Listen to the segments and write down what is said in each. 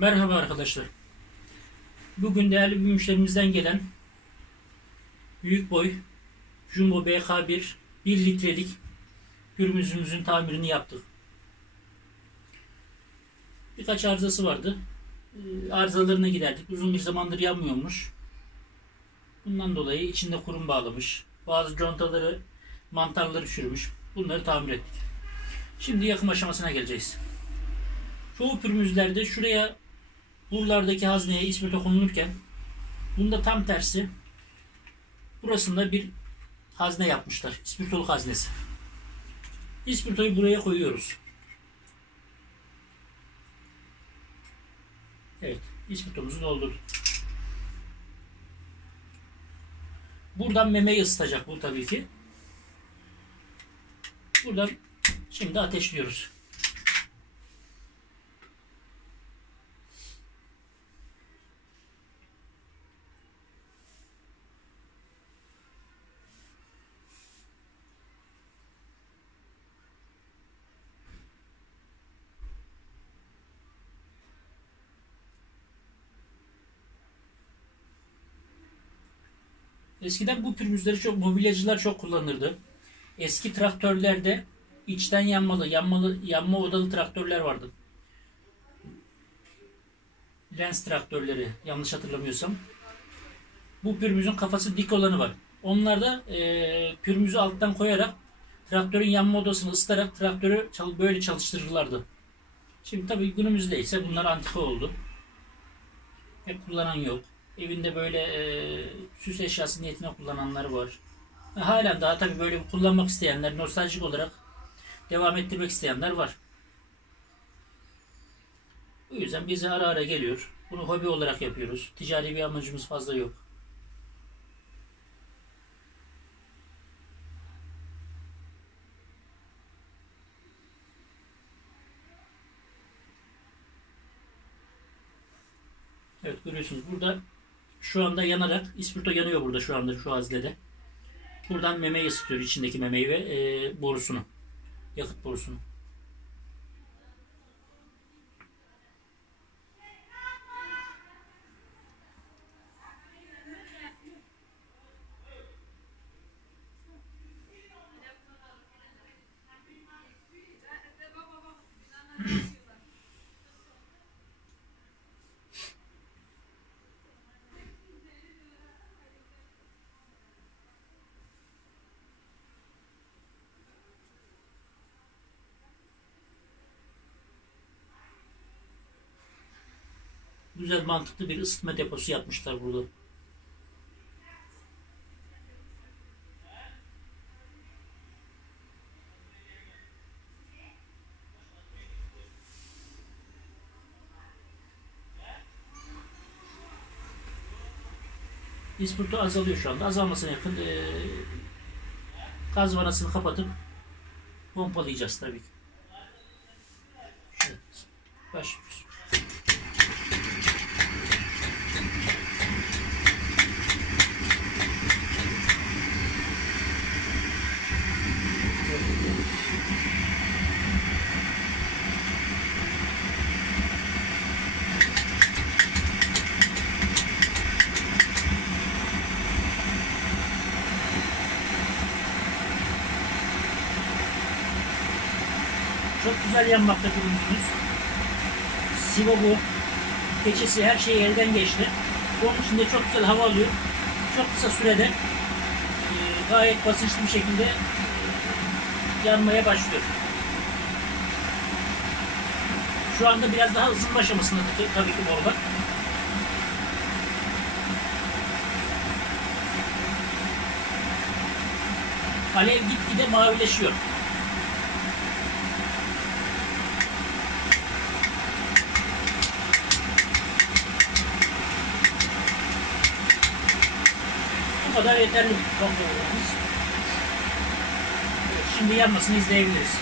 Merhaba arkadaşlar. Bugün değerli bir müşterimizden gelen büyük boy Jumbo BK1 1 litrelik pürmüzümüzün tamirini yaptık. Birkaç arızası vardı. Arızalarını giderdik. Uzun bir zamandır yanmıyormuş. Bundan dolayı içinde kurum bağlamış. Bazı contaları, mantarları çürümüş. Bunları tamir ettik. Şimdi yakım aşamasına geleceğiz. Çoğu pürmüzlerde şuraya buralardaki hazneye ispirto konulurken bunda tam tersi burasında bir hazne yapmışlar. İspirtoluk haznesi. İspirtoyu buraya koyuyoruz. Evet. İspirtomuzu doldurduk. Buradan memeyi ısıtacak bu tabii ki. Buradan şimdi ateşliyoruz. Eskiden bu pürmüzleri mobilyacılar çok kullanırdı. Eski traktörlerde içten yanma odalı traktörler vardı. Lens traktörleri yanlış hatırlamıyorsam. Bu pürmüzün kafası dik olanı var. Onlarda pürmüzü alttan koyarak traktörün yanma odasını ısıtarak traktörü böyle çalıştırırlardı. Şimdi tabii günümüzde ise bunlar antika oldu. Pek kullanan yok. Evinde böyle süs eşyası niyetine kullananlar var. Halen daha tabii böyle kullanmak isteyenler, nostaljik olarak devam ettirmek isteyenler var. Bu yüzden bize ara ara geliyor. Bunu hobi olarak yapıyoruz. Ticari bir amacımız fazla yok. Evet, görüyorsunuz burada şu anda yanarak ispirto yanıyor burada şu anda şu haznede. Buradan memeyi ısıtıyor, içindeki memeyi ve borusunu. Yakıt borusunu. Güzel, mantıklı bir ısıtma deposu yapmışlar burada. İspirto azalıyor şu anda. Azalmasına yakın gaz vanasını kapatıp pompalayacağız tabii ki. Evet. Başlıyoruz. Çok güzel yanmakta pürmüzümüz. Sivobu, keçesi, her şey elden geçti. Onun içinde çok güzel hava alıyor. Çok kısa sürede gayet basınçlı bir şekilde yanmaya başlıyor. Şu anda biraz daha ısınma aşamasında tabii ki borular. Alev gitgide mavileşiyor. Bu kadar yeterli kontrolümüz. Evet, şimdi yanmasını izleyebiliriz.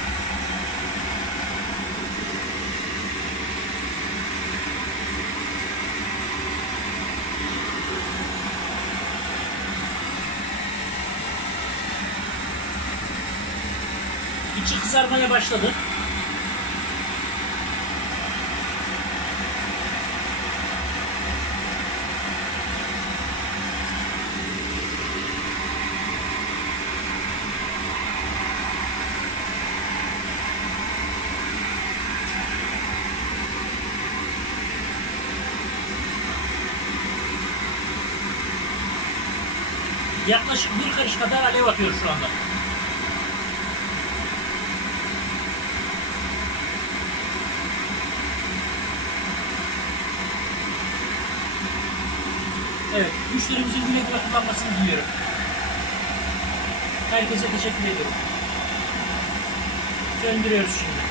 İçi kızarmaya başladı. Yaklaşık bir karış kadar alev atıyor şu anda. Evet, müşterimizin güle güle kullanmasını diliyorum. Herkese teşekkür ediyorum. Söndürüyoruz şimdi.